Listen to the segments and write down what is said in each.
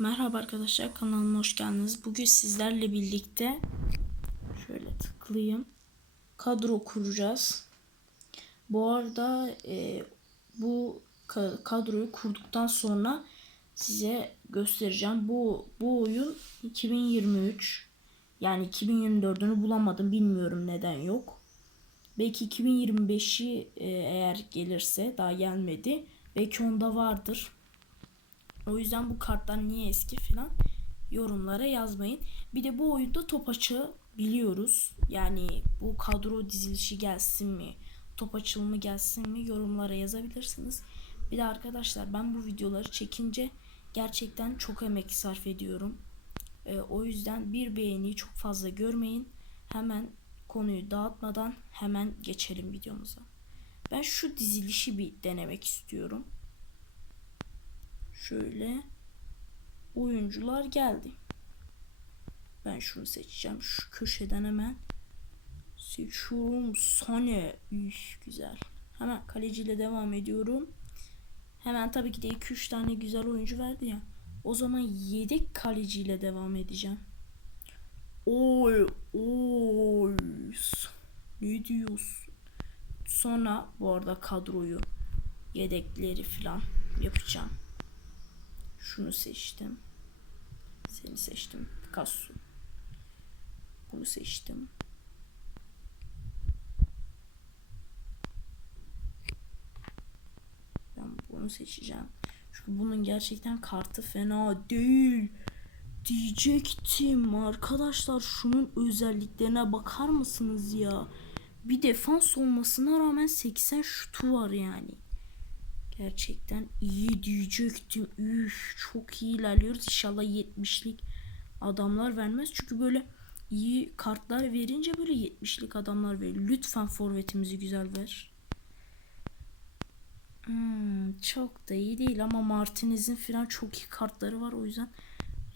Merhaba arkadaşlar kanalıma hoş geldiniz. Bugün sizlerle birlikte şöyle tıklayayım. Kadro kuracağız. Bu arada e, bu ka- kadroyu kurduktan sonra size göstereceğim. Bu bu oyun 2023 yani 2024'ünü bulamadım bilmiyorum neden yok. Belki 2025'i e, eğer gelirse daha gelmedi. Belki onda vardır. O yüzden bu kartlar niye eski falan yorumlara yazmayın. Bir de bu oyunda top açığı biliyoruz. Yani bu kadro dizilişi gelsin mi? Top açılımı gelsin mi? Yorumlara yazabilirsiniz. Bir de arkadaşlar ben bu videoları çekince gerçekten çok emek sarf ediyorum. Ee, o yüzden bir beğeniyi çok fazla görmeyin. Hemen konuyu dağıtmadan hemen geçelim videomuza. Ben şu dizilişi bir denemek istiyorum. Şöyle oyuncular geldi. Ben şunu seçeceğim. Şu köşeden hemen seçiyorum. Sane. Üf, güzel. Hemen kaleciyle devam ediyorum. Hemen tabii ki de 2-3 tane güzel oyuncu verdi ya. O zaman yedek kaleciyle devam edeceğim. Oy oy. Ne diyorsun? Sonra bu arada kadroyu yedekleri falan yapacağım. Şunu seçtim. Seni seçtim. Picasso. Bunu seçtim. Ben bunu seçeceğim. Çünkü bunun gerçekten kartı fena değil. Diyecektim arkadaşlar şunun özelliklerine bakar mısınız ya? Bir defans olmasına rağmen 80 şutu var yani. Gerçekten iyi diyecektim. Üf çok iyi ilerliyoruz. İnşallah 70'lik adamlar vermez. Çünkü böyle iyi kartlar verince böyle 70'lik adamlar verir. Lütfen forvetimizi güzel ver. Hmm, çok da iyi değil ama Martinez'in falan çok iyi kartları var. O yüzden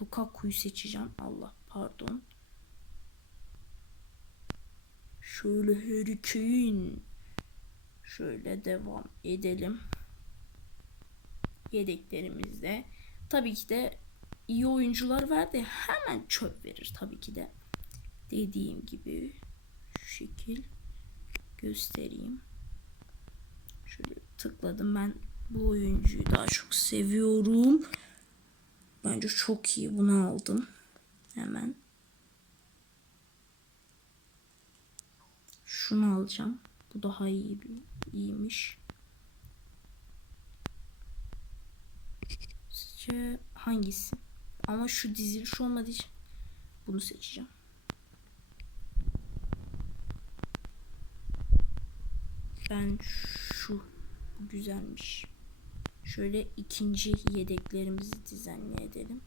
Lukaku'yu seçeceğim. Allah pardon. Şöyle Harry. Şöyle devam edelim yedeklerimizde. Tabii ki de iyi oyuncular verdi. Hemen çöp verir tabii ki de. Dediğim gibi şu şekil göstereyim. Şöyle tıkladım ben bu oyuncuyu daha çok seviyorum. Bence çok iyi bunu aldım. Hemen. Şunu alacağım. Bu daha iyi bir iyiymiş. Sizce hangisi? Ama şu diziliş olmadığı için bunu seçeceğim. Ben şu güzelmiş. Şöyle ikinci yedeklerimizi dizayn edelim.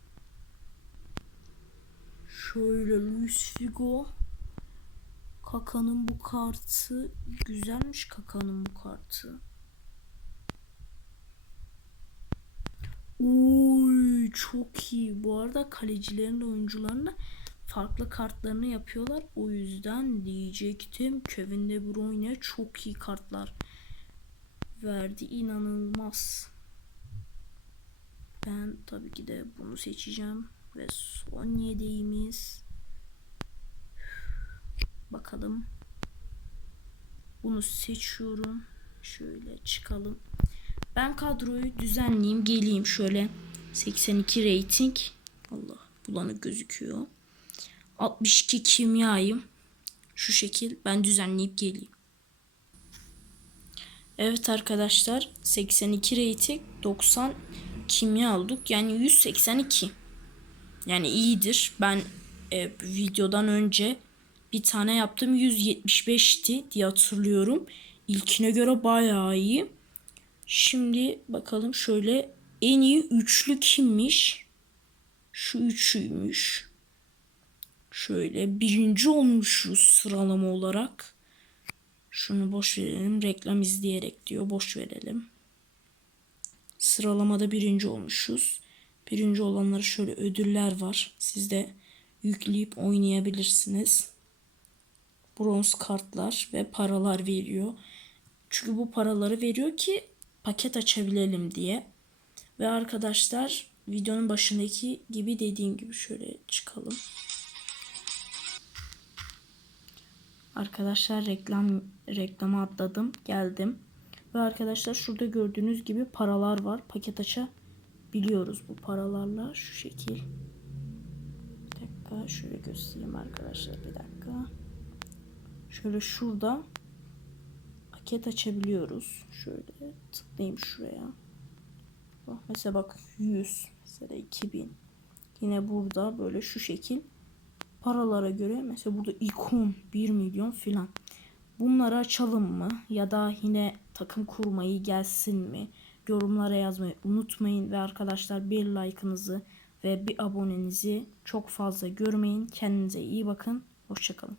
Şöyle Luis Figo. Kaka'nın bu kartı güzelmiş Kaka'nın bu kartı. Oy çok iyi. Bu arada kalecilerin de oyuncuların da farklı kartlarını yapıyorlar. O yüzden diyecektim Kevin De Bruyne çok iyi kartlar verdi. İnanılmaz. Ben tabii ki de bunu seçeceğim. Ve son yedeğimiz. Bakalım. Bunu seçiyorum. Şöyle çıkalım. Ben kadroyu düzenleyeyim. Geleyim şöyle. 82 rating. Allah bulanık gözüküyor. 62 kimyayım. Şu şekil ben düzenleyip geleyim. Evet arkadaşlar 82 rating 90 kimya aldık. Yani 182. Yani iyidir. Ben e, videodan önce bir tane yaptım 175'ti diye hatırlıyorum. İlkine göre bayağı iyi. Şimdi bakalım şöyle en iyi üçlü kimmiş? Şu üçüymüş. Şöyle birinci olmuşuz sıralama olarak. Şunu boş verelim. Reklam izleyerek diyor. Boş verelim. Sıralamada birinci olmuşuz. Birinci olanlara şöyle ödüller var. Siz de yükleyip oynayabilirsiniz. Bronz kartlar ve paralar veriyor. Çünkü bu paraları veriyor ki paket açabilelim diye. Ve arkadaşlar videonun başındaki gibi dediğim gibi şöyle çıkalım. Arkadaşlar reklam reklama atladım. Geldim. Ve arkadaşlar şurada gördüğünüz gibi paralar var. Paket açabiliyoruz bu paralarla. Şu şekil. Bir dakika şöyle göstereyim arkadaşlar. Bir dakika. Şöyle şurada paket açabiliyoruz. Şöyle tıklayayım şuraya. Mesela bak 100 mesela 2000. Yine burada böyle şu şekil paralara göre mesela burada ikon 1 milyon filan. Bunları açalım mı? Ya da yine takım kurmayı gelsin mi? Yorumlara yazmayı unutmayın ve arkadaşlar bir like'ınızı ve bir abonenizi çok fazla görmeyin. Kendinize iyi bakın. Hoşçakalın.